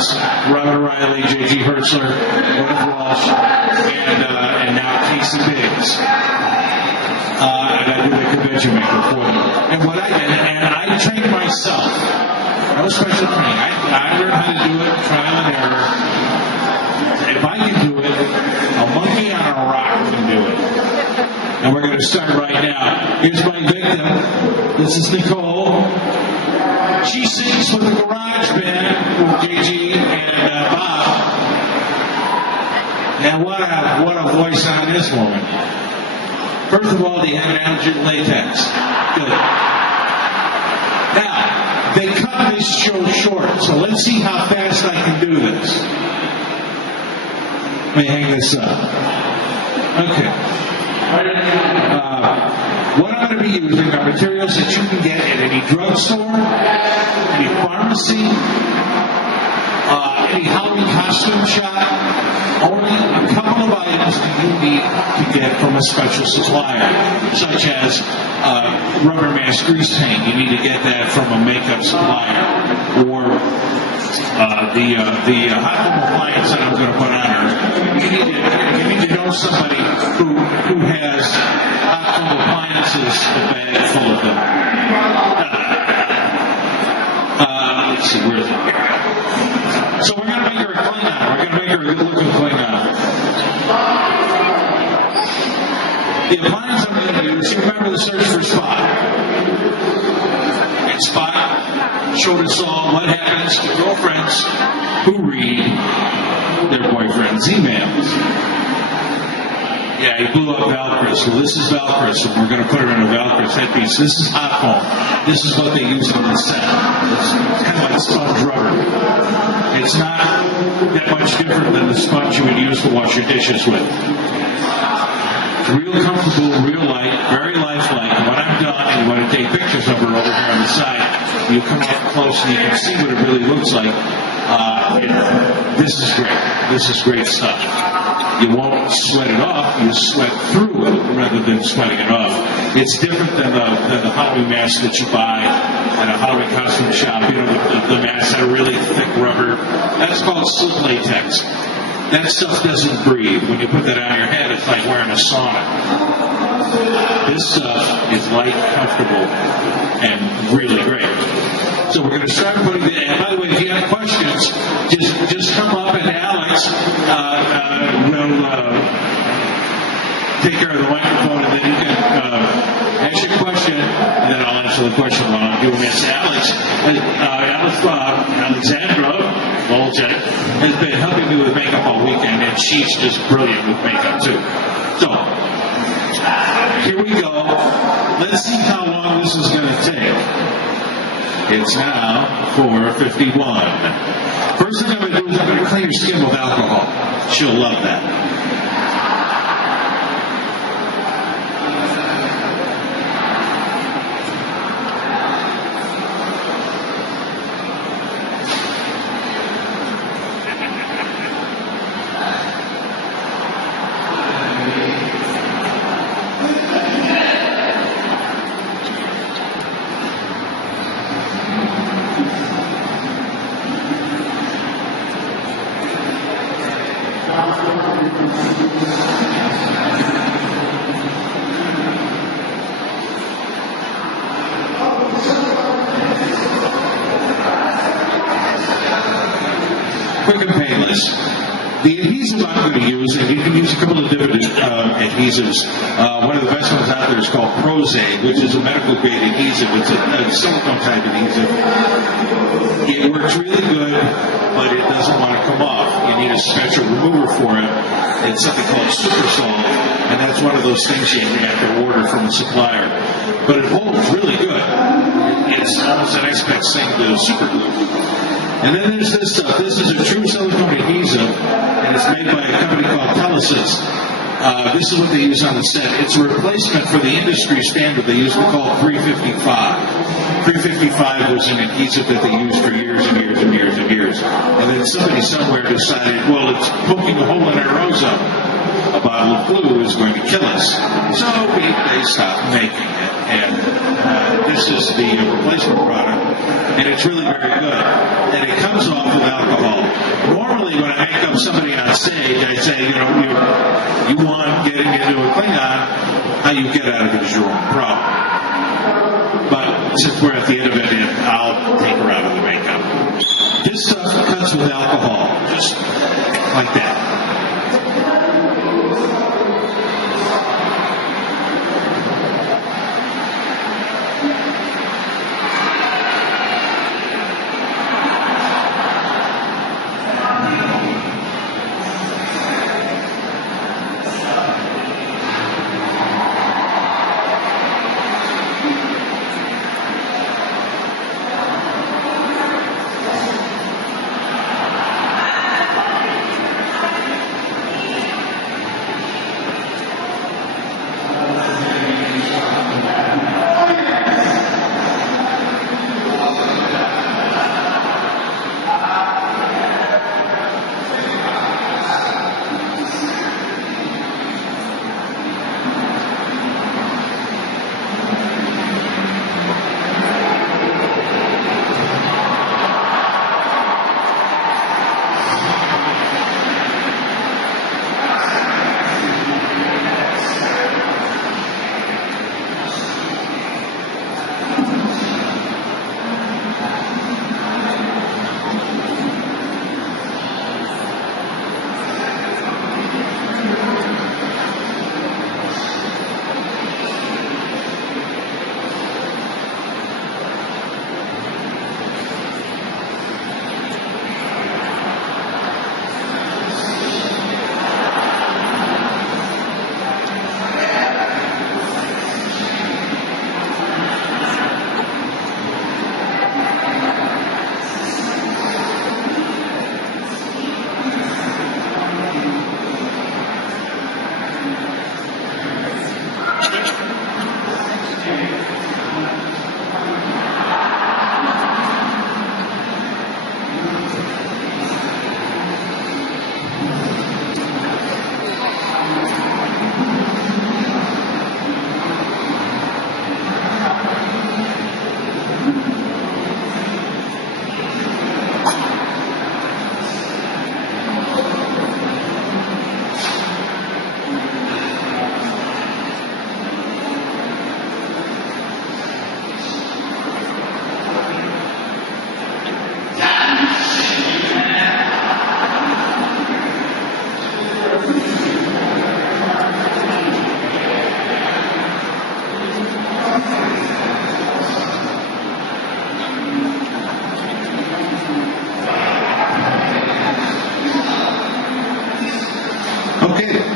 Lawrence, Robert Riley, J.G. Hertzler, William Walsh, and now Casey Biggs. And I do the convention maker for them. And what I did, and I trained myself. No special training. I learned how to do it, trial and error. If I can do it, a monkey on a rock can do it. And we're going to start right now. Here's my victim. This is Nicole. She sings with the garage band with JG and Bob. And what a voice on this woman. First of all, do you have an allergy to latex? Good. Now, they cut this show short, so let's see how fast I can do this. Let me hang this up. Okay. What I'm going to be using are materials that you can get at any drugstore, any pharmacy, any Halloween costume shop. Only a couple of items do you need to get from a special supplier, such as rubber mask grease paint. You need to get that from a makeup supplier, or the hot foam appliance that I'm going to put on her. You need to know somebody who has hot foam appliances, a bag full of them. Let's see, where is it? So we're going to make her a Klingon. We're going to make her a good-looking Klingon. The appliance I'm going to use, you remember the search for Spot. And Spot showed us all what happens to girlfriends who read their boyfriend's emails. Yeah, he blew up Valkyris. Well, this is Valkyris, and we're going to put her in a Valkyris headpiece. This is hot foam. This is what they use on the set. It's kind of like sponge rubber. It's not that much different than the sponge you would use to wash your dishes with. It's real comfortable, real light, very lifelike. And when I'm done and you want to take pictures of her over here on the side, you come up close and you can see what it really looks like. This is great. This is great stuff. You won't sweat it off, you sweat through it rather than sweating it off. It's different than the Halloween mask that you buy at a Halloween costume shop. You know, the masks that are really thick rubber. That's called slip latex. That stuff doesn't breathe. When you put that on your head, it's like wearing a sauna. This stuff is light, comfortable, and really great. So we're going to start putting the, and by the way, if you have questions, just come up and Alex will take care of the microphone, and then you can ask your question, and then I'll answer the question while I'm doing this. Alexandra Volchek has been helping me with makeup all weekend, and she's just brilliant with makeup too. So, here we go. Let's see how long this is going to take. It's now 4:51. First thing I'm going to do is I'm going to clean your skin with alcohol. She'll love that. Quick and painless. The adhesive I'm going to use, and you can use a couple of different adhesives. One of the best ones out there is called Prozade, which is a medical grade adhesive. It's a silicone type adhesive. It works really good, but it doesn't want to come off. You need a special remover for it. It's something called Super Solve, and that's one of those things you have to order from a supplier. But it holds really good. It's almost the next best thing to super glue. And then there's this stuff. This is a true silicone adhesive, and it's made by a company called Paladin. This is what they use on the set. It's a replacement for the industry standard they used to call 355. 355 was an adhesive that they used for years and years and years and years. And then somebody somewhere decided, well, it's poking a hole in our ozone. A bottle of glue is going to kill us. So they stopped making it. And This is the replacement product, and it's really very good. And it comes off with alcohol. Normally, when I make up somebody on stage, I say, you want getting into a Klingon, how you get out of it is your own problem. But since we're at the end of it, I'll take her out of the makeup. This stuff cuts with alcohol, just like that.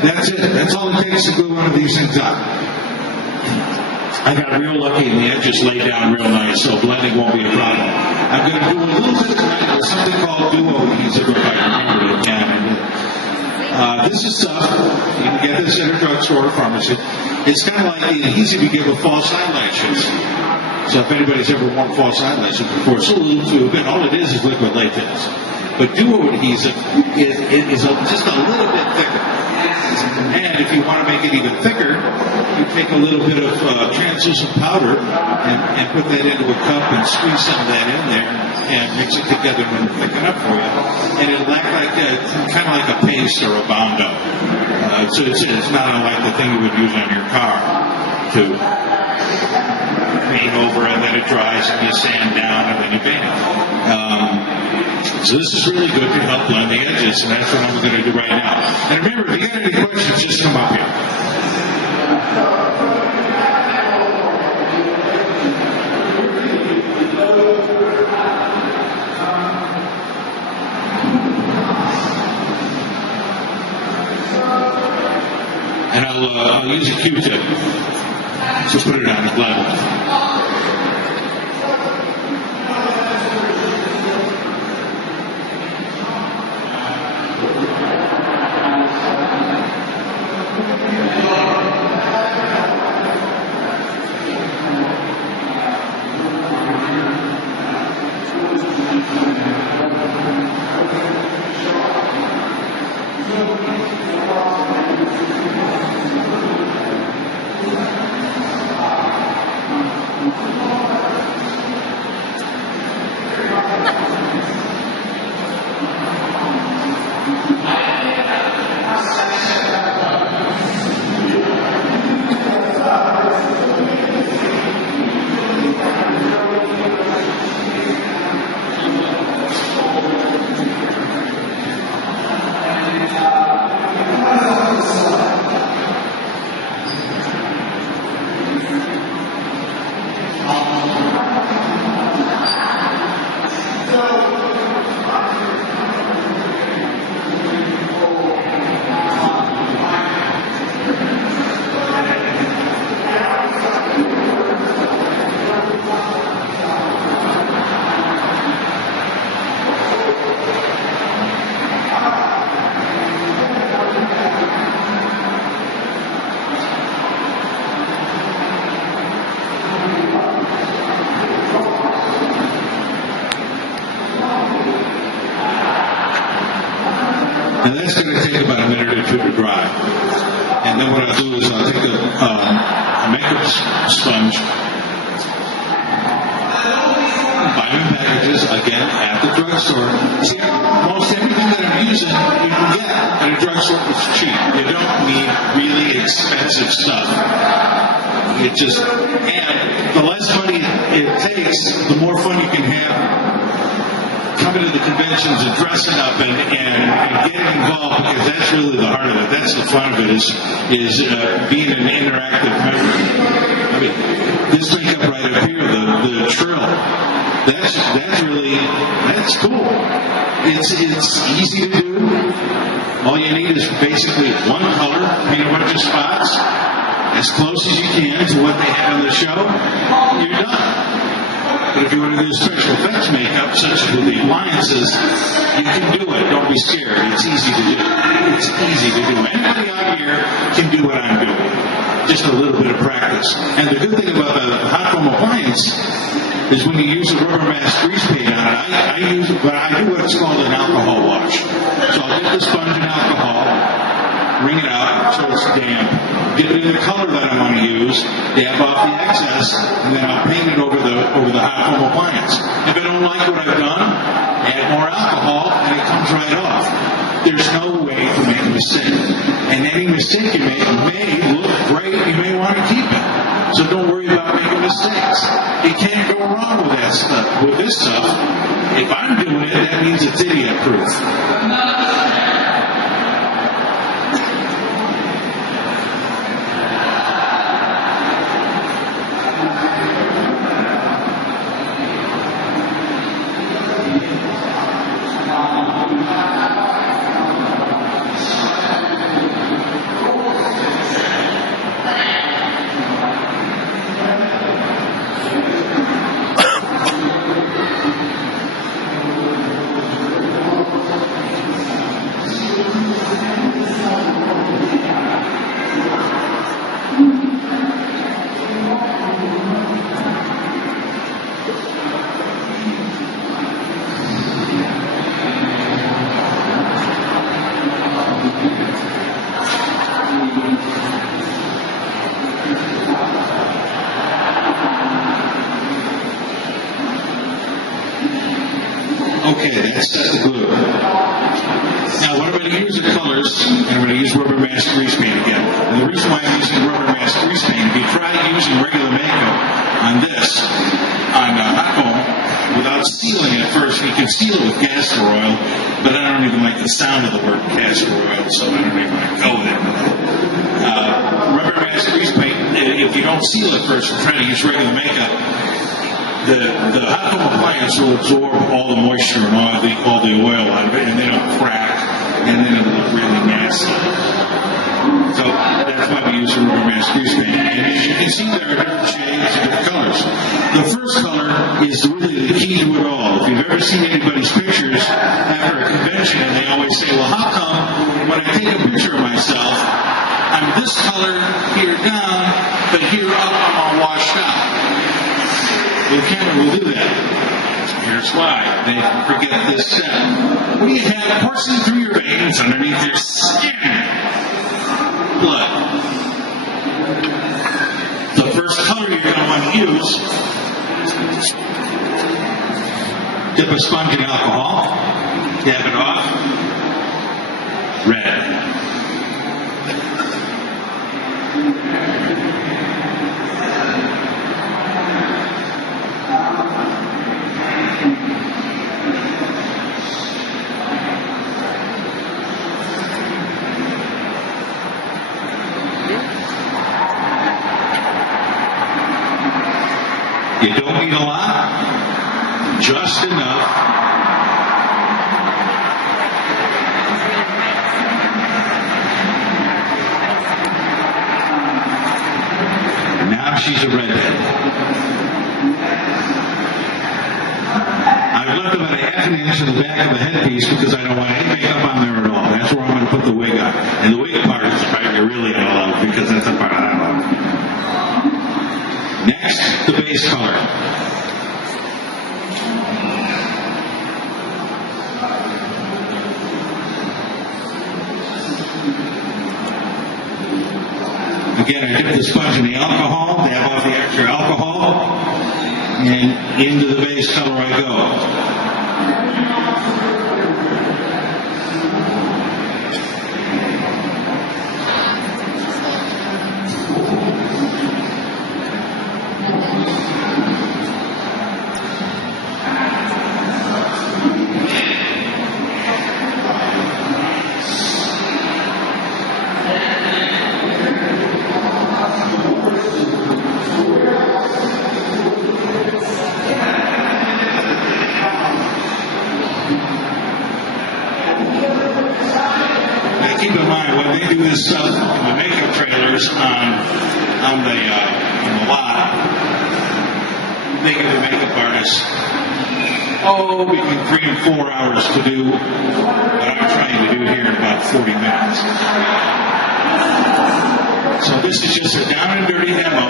That's it. That's all it takes to glue one of these things up. I got real lucky and the edges laid down real nice, so blending won't be a problem. I'm going to do a little bit tonight with something called duo adhesive, if I remember it again. This is stuff, you can get this at a drugstore or pharmacy. It's kind of like the adhesive you give with false eyelashes. So if anybody's ever worn false eyelashes before, it's a little tube, and all it is liquid latex. But duo adhesive is just a little bit thicker. And if you want to make it even thicker, you take a little bit of translucent powder and put that into a cup and squeeze some of that in there and mix it together and thicken up for you. And it'll act like kind of like a paste or a Bondo. So it's not unlike the thing you would use on your car to paint over, and then it dries and you sand down and then you paint it. So this is really good to help blend the edges, and that's what I'm going to do right now. And remember, if you got any questions, just come up here. And I'll use a Q-tip. So put it on the blend. super dry. And then what I'll do is I'll take a makeup sponge, buy them in packages, again, at the drugstore. See, most everything that I'm using, you can get at a drugstore. It's cheap. You don't need really expensive stuff. And the less money it takes, the more fun you can have coming to the conventions and dressing up and getting involved, because that's really the heart of it. That's the fun of it, is being an interactive member. I mean, this makeup right up here, the trill, that's cool. It's easy to do. All you need is basically one color, paint a bunch of spots, as close as you can to what they have on the show, you're done. But if you want to do special effects makeup, such as with the appliances, you can do it. Don't be scared. It's easy to do. It's easy to do. Anybody out here can do what I'm doing. Just a little bit of practice. And the good thing about the hot foam appliance is when you use a rubber mask grease paint on it, I do what's called an alcohol wash. So I'll get the sponge and alcohol, wring it out so it's damp, get it in the color that I want to use, dab off the excess, and then I'll paint it over the hot foam appliance. If I don't like what I've done, add more alcohol and it comes right off. There's no way to make a mistake. And any mistake you make may look great, you may want to keep it. So don't worry about making mistakes. You can't go wrong with that stuff. With this stuff, if I'm doing it, that means it's idiot proof. Okay, that's the glue. Now what I'm going to use are colors, and I'm going to use rubber mask grease paint again. And the reason why I'm using rubber mask grease paint, if you try using regular makeup on hot foam, without sealing it first, you can seal it with castor oil, but I don't even like the sound of the word castor oil, so I don't even want to go there. Rubber mask grease paint, if you don't seal it first and try to use regular makeup, the hot foam appliance will absorb all the moisture and all the oil out of it, and then it'll crack, and then it'll look really nasty. So that's why we use the rubber mask grease paint. And as you can see, there are different shades and different colors. The first color is really the key to it all. If you've ever seen anybody's pictures after a convention, and they always say, well, how come when I take a picture of myself, I'm this color here down, but here up I'm all washed out? The camera will do that. Here's why. They forget this step. We have coursing through your veins underneath your skin. Blood. The first color you're going to want to use, dip a sponge in alcohol, dab it off. Red. You don't need a lot, just enough. Now she's a redhead. I've left about a half an inch in the back of the headpiece because I don't want any makeup on there at all. That's where I'm going to put the wig on. And the wig part is the part you're really going to love because that's the part I love. Next, the base color. Again, I dip the sponge in the alcohol, dab off the extra alcohol, and into the base color I go. Keep in mind, when they do this stuff in the makeup trailers on the lot, they give the makeup artists, between 3 and 4 hours to do what I'm trying to do here in about 40 minutes. So this is just a down and dirty demo,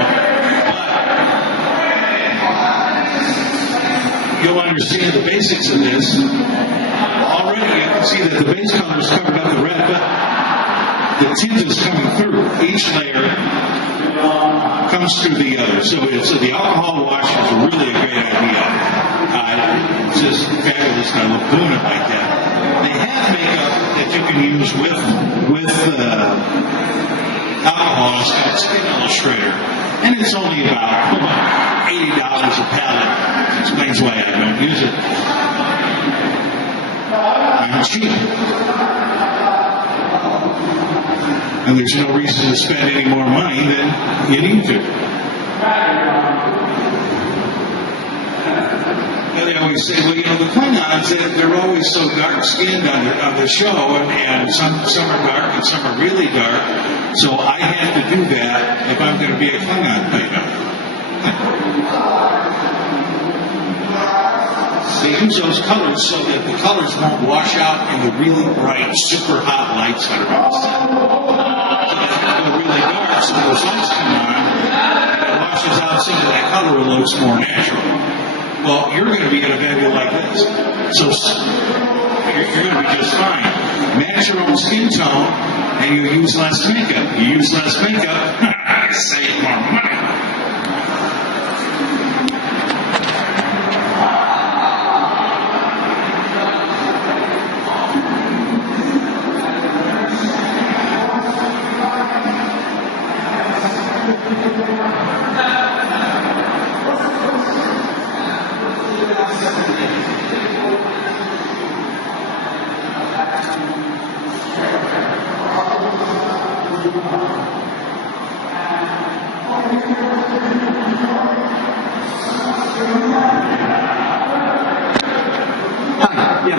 but you'll understand the basics of this. Already you can see that the base color is covered up the red, but the tint is coming through. Each layer comes through the other. So the alcohol wash is really a great idea. It's just fabulous to look doing it like that. They have makeup that you can use with alcohol. It's called Skin Illustrator. And it's only about $80 a pallet. Explains why I don't use it. It's cheap. And there's no reason to spend any more money than you need to. They always say, well, the Klingons, they're always so dark-skinned on the show, and some are dark and some are really dark, so I have to do that if I'm going to be a Klingon makeup. They use those colors so that the colors won't wash out in the really bright, super hot lights that are on the set. So they have to go really dark so those lights come on, and it washes out some of that color and looks more natural. Well, you're going to be in a venue like this, so you're going to be just fine. Match your own skin tone, and you use less makeup. You use less makeup, save more money.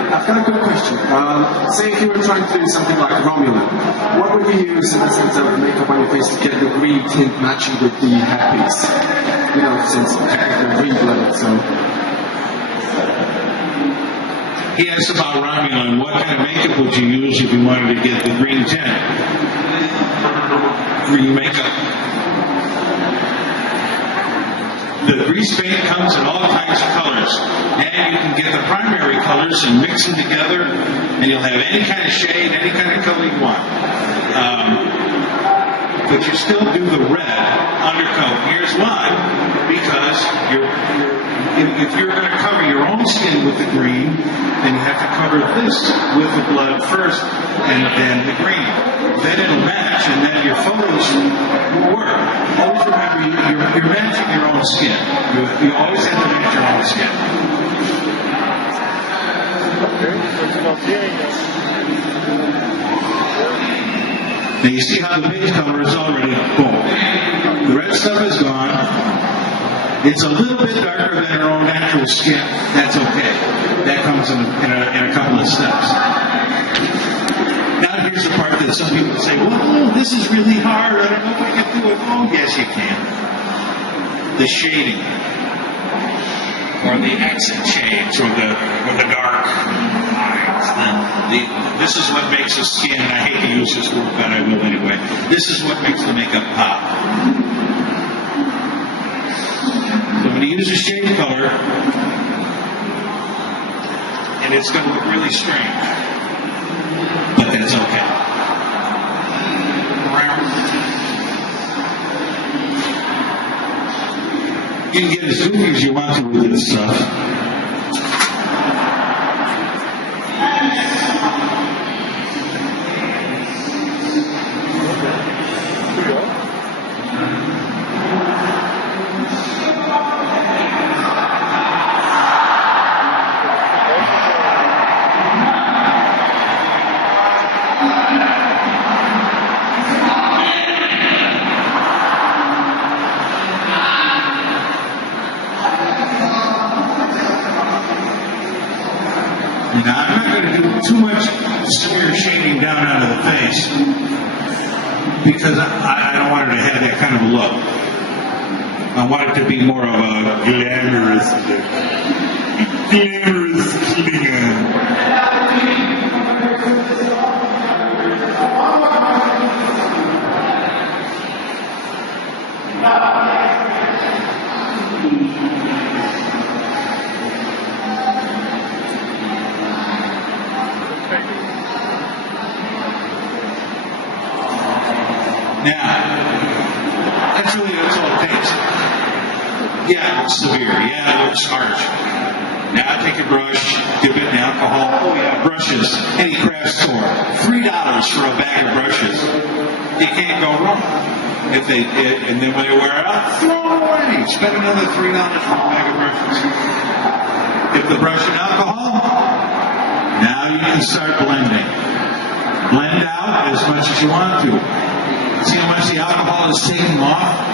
I've got a good question. Say if you were trying to do something like Romulan, what would you use in the sense of makeup on your face to get the green tint matching with the hairpiece? Since technically green blooded, so. He asked about Romulan. What kind of makeup would you use if you wanted to get the green tint? Green makeup. The grease paint comes in all kinds of colors, and you can get the primary colors and mix them together, and you'll have any kind of shade, any kind of color you want. But you still do the red undercoat. Here's why: because if you're going to cover your own skin with the green, then you have to cover this with the blood first, and then the green. Then it'll match, and then your photos will work. Always remember, you're matching your own skin. You always have to match your own skin. Now you see how the base color is already boom. The red stuff is gone. It's a little bit darker than our own natural skin. That's okay. That comes in a couple of steps. Now here's the part that some people say, well, this is really hard. I don't know if I can do it. Oh, yes, you can. The shading, or the accent shades, or the dark lines. This is what makes the skin, and I hate to use this word, but I will anyway. This is what makes the makeup pop. So I'm going to use a shade color, and it's going to look really strange. But that's okay. You can get as goofy as you want to with this stuff. Now, I'm not going to do too much severe shading down onto the face because I don't want her to have that kind of a look. I want it to be more of a glamorous Klingon. Now, that's all it takes. Yeah, it looks severe. Yeah, it looks harsh. Now I take a brush, dip it in alcohol. Oh yeah, brushes. Any craft store, $3 for a bag of brushes. You can't go wrong. And then when they wear out, throw them away. Spend another $3 for a bag of brushes. Dip the brush in alcohol. Now you can start blending. Blend out as much as you want to. See how much the alcohol is taking off?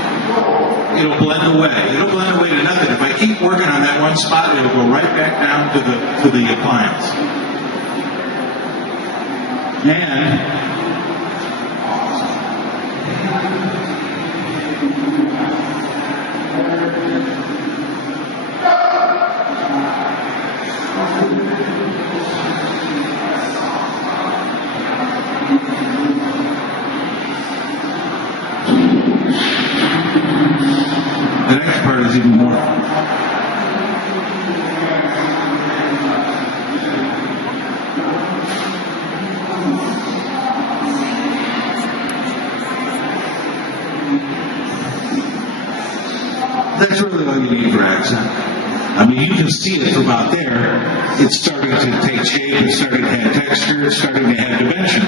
It'll blend away. It'll blend away to nothing. If I keep working on that one spot, it'll go right back down to the appliance. And the next part is even more. That's really all you need for accent. I mean, you can see it from out there. It's starting to take shape. It's starting to have texture. It's starting to have dimension.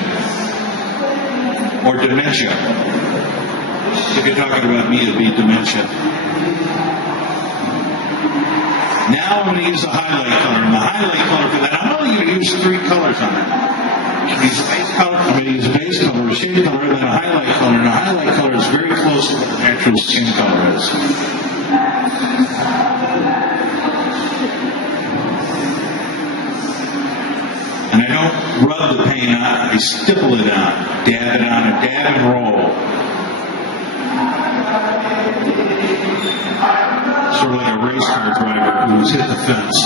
Or dementia. If you're talking about me, it'd be dementia. Now I'm going to use the highlight color. And the highlight color for that, I'm only going to use 3 colors on it. I'm going to use a base color, a shade color, and then a highlight color. And the highlight color is very close to what the actual skin color is. And I don't rub the paint on, I stipple it on, dab it on, and dab and roll. Sort of like a race car driver who's hit the fence.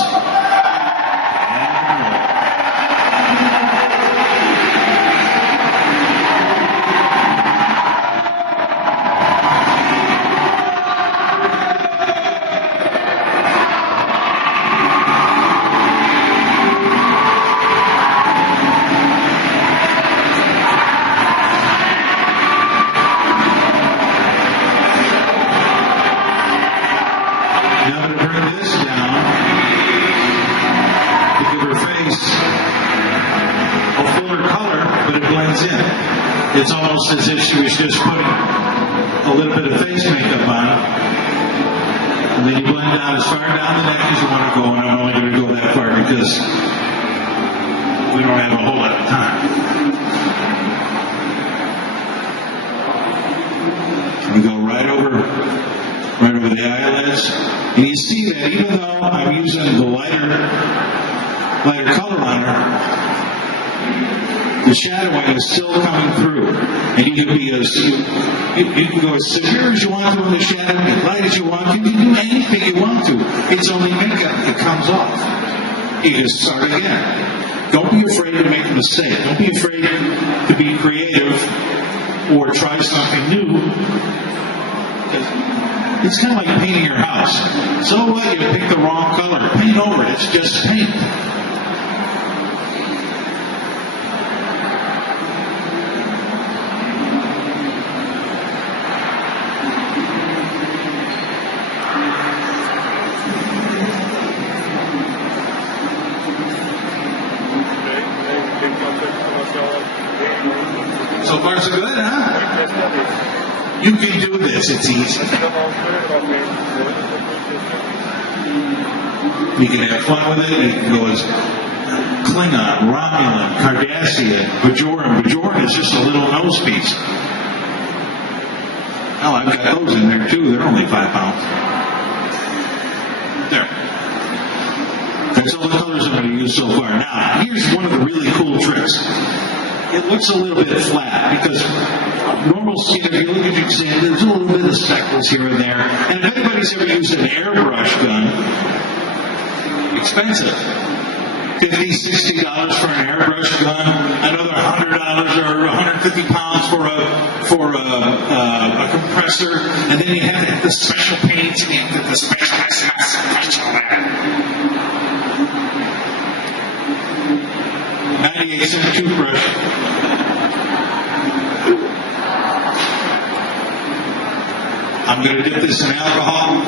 Now I'm going to bring this down to give her face a fuller color, but it blends in. It's almost as if she was just putting a little bit of face makeup on. And then you blend down as far down the neck as you want to go, and I'm only going to go that far because we don't have a whole lot of time. We go right over the eyelids. And you see that even though I'm using the lighter color on her, the shadowing is still coming through. And you can go as severe as you want to in the shadowing, as light as you want to. You can do anything you want to. It's only makeup that comes off. You can start again. Don't be afraid to make a mistake. Don't be afraid to be creative or try something new. It's kind of like painting your house. So what? You pick the wrong color. Paint over it. It's just paint. You can do this. It's easy. You can have fun with it. You can go as Klingon, Romulan, Cardassian, Bajoran. Bajoran is just a little nose piece. Oh, I've got those in there too. They're only 5 pounds. There. That's all the colors I'm going to use so far. Now, here's one of the really cool tricks. It looks a little bit flat because normal skin, if you look at your skin, there's a little bit of speckles here and there. And if anybody's ever used an airbrush gun, expensive. $50, $60 for an airbrush gun, another $100 or 150 pounds for a compressor, and then you have to have the special paints and you have to have the special 98-cent toothbrush. I'm going to dip this in alcohol.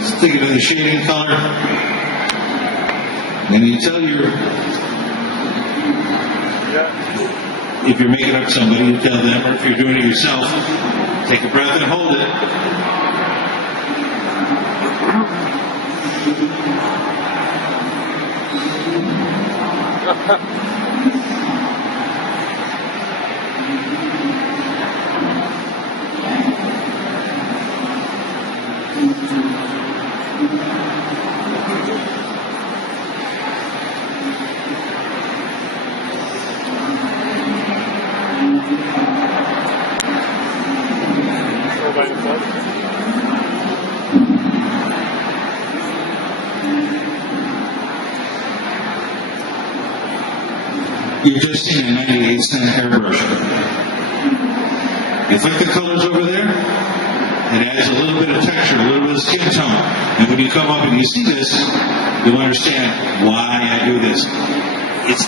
Stick it in the shading color. And you tell if you're making up somebody, you tell them, or if you're doing it yourself, take a breath and hold it. You've just seen a 98-cent airbrush. You flick the colors over there, it adds a little bit of texture, a little bit of skin tone. And when you come up and you see this, you'll understand why I do this. It's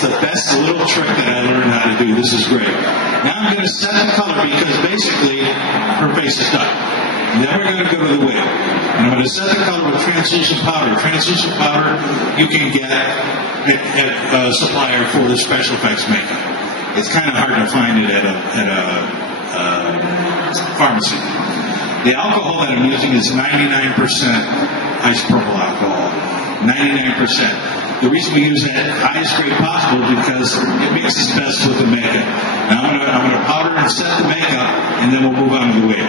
the best little trick that I learned how to do. This is great. Now I'm going to set the color because basically her face is done. Then we're going to go to the wig. And I'm going to set the color with translucent powder. Translucent powder you can get at a supplier for the special effects makeup. It's kind of hard to find it at a pharmacy. The alcohol that I'm using is 99% ice purple alcohol. 99%. The reason we use that highest grade possible is because it mixes best with the makeup. Now I'm going to powder and set the makeup, and then we'll move on to the wig.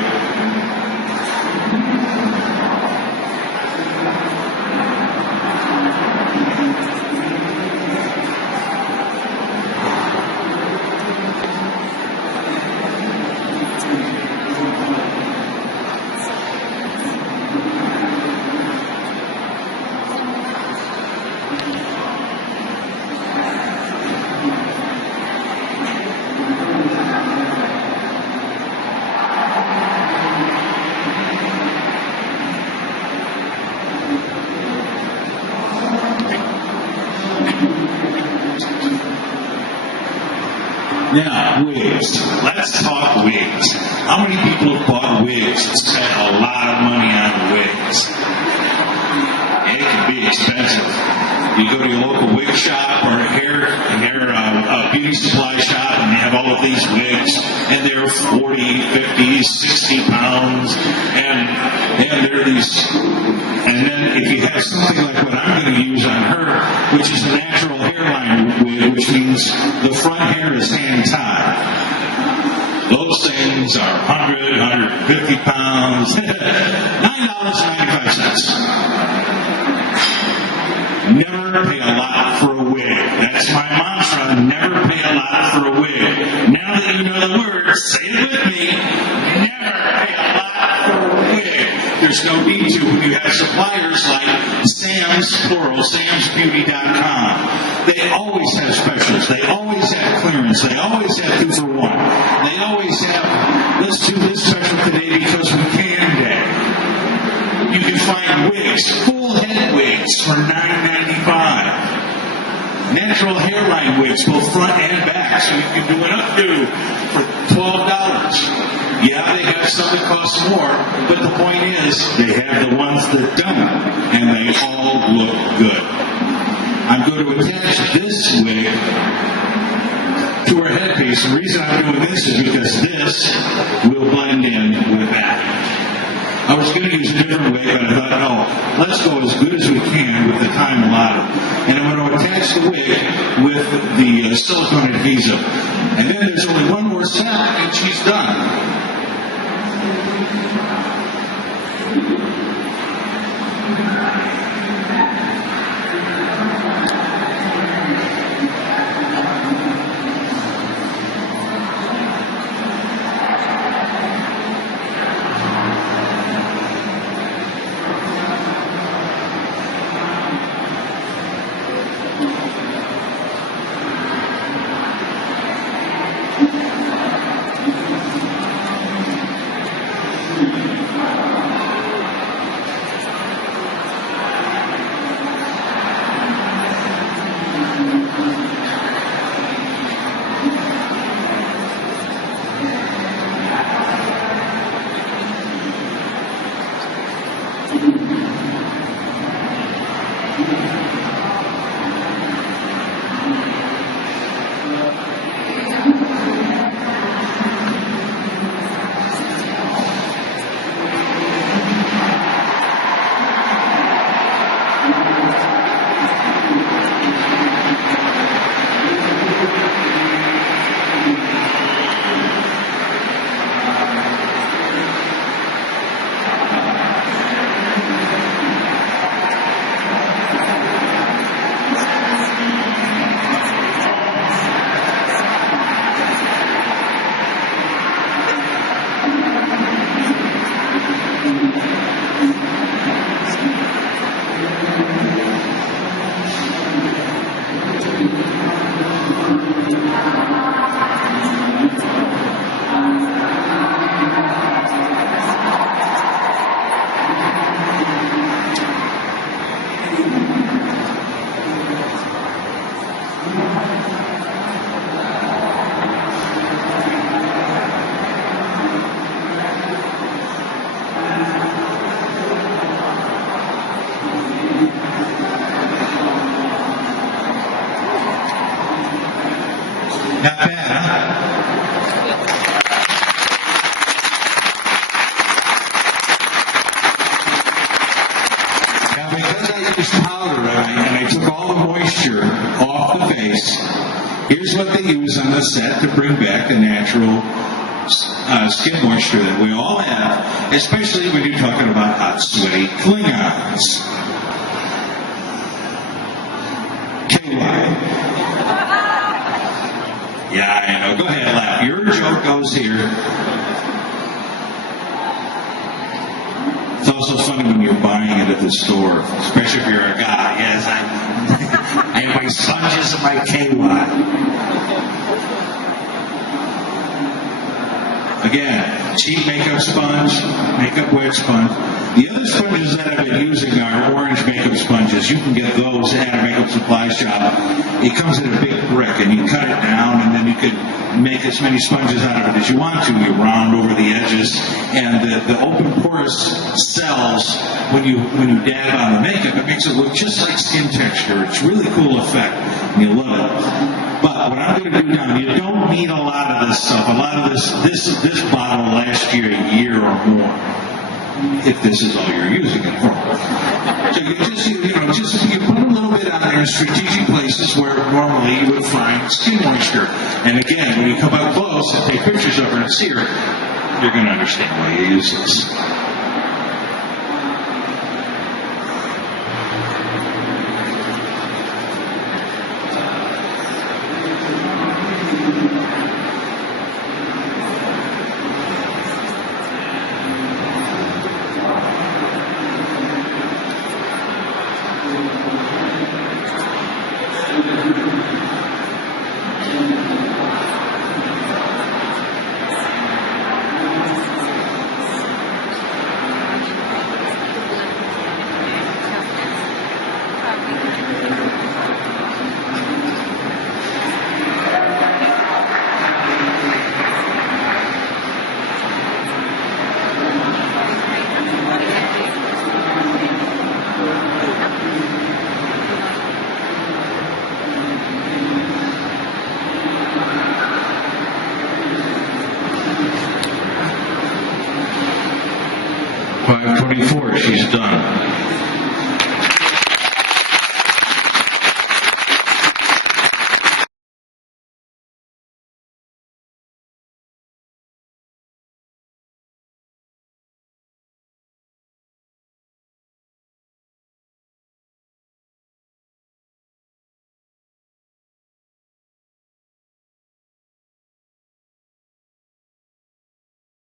Now, wigs. Let's talk wigs. How many people have bought wigs and spent a lot of money on wigs? It can be expensive. You go to your local wig shop or a hair beauty supply shop and they have all of these wigs and they're 40, 50, 60 pounds and they're these. And then if you have something like what I'm going to use on her, which is a natural hairline wig, which means the front hair is hand tied. Those things are 100, 150 pounds, $9.95. Never pay a lot for a wig. That's my mantra. Never pay a lot for a wig. Now that you know the word, say it with me. Never pay a lot for a wig. There's no need to when you have suppliers like Sam's, plural, samsbeauty.com. They always have specials. They always have clearance. They always have 2 for 1. They always have, let's do this special today because we can day. You can find wigs, full head wigs for $9.95. natural hairline wigs, both front and back, so you can do an updo for $12. Yeah, they have some that cost more, but the point is, they have the ones that don't, and they all look good. I'm going to attach this wig to her headpiece. The reason I'm doing this is because this will blend in with that. I was going to use a different wig, but I thought, no, let's go as good as we can with the time allotted. And I'm going to attach the wig with the silicone adhesive. And then there's only one more step, and she's done. Not bad, huh? Now, because I used powder and I took all the moisture off the face, here's what they use on the set to bring back the natural skin moisture that we all have, especially when you're talking about hot, sweaty Klingons. Yeah, I know. Go ahead, laugh. Your joke goes here. It's also funny when you're buying it at the store, especially if you're a guy. Yes, I have my sponges and my KY. Again, cheap makeup sponge, makeup wet sponge. The other sponges that I've been using are orange makeup sponges. You can get those at a makeup supply shop. It comes in a big brick, and you cut it down, and then you can make as many sponges out of it as you want to. You round over the edges, and the open porous cells, when you dab on the makeup, it makes it look just like skin texture. It's a really cool effect, and you love it. But what I'm going to do now, you don't need a lot of this stuff. A lot of this bottle lasts you a year or more, if this is all you're using it for. So you put a little bit on there in strategic places where normally you would find skin moisture. And again, when you come up close and take pictures of her and see her, you're going to understand why you use this. before she's done.